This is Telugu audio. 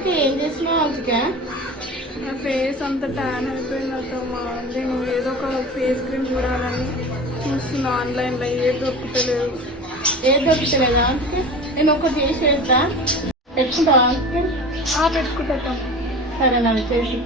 అందుకే ఏం చేసినావు అందుకే నా ఫేస్ అంతా ట్యాన్ అయిపోయింది అత్తమ్మ. నేను ఏదో ఒక ఫేస్ క్రీమ్ చూడాలని చూస్తున్నా ఆన్లైన్లో, ఏది దొరుకుతలేదు. ఏది దొరుకుతలేదా అందుకే నేను ఒకటి చేసి వెళ్తా పెట్టుకుంటావా అందుకే పెట్టుకుంటా అత్తమ్మ. సరే నాకు చేసి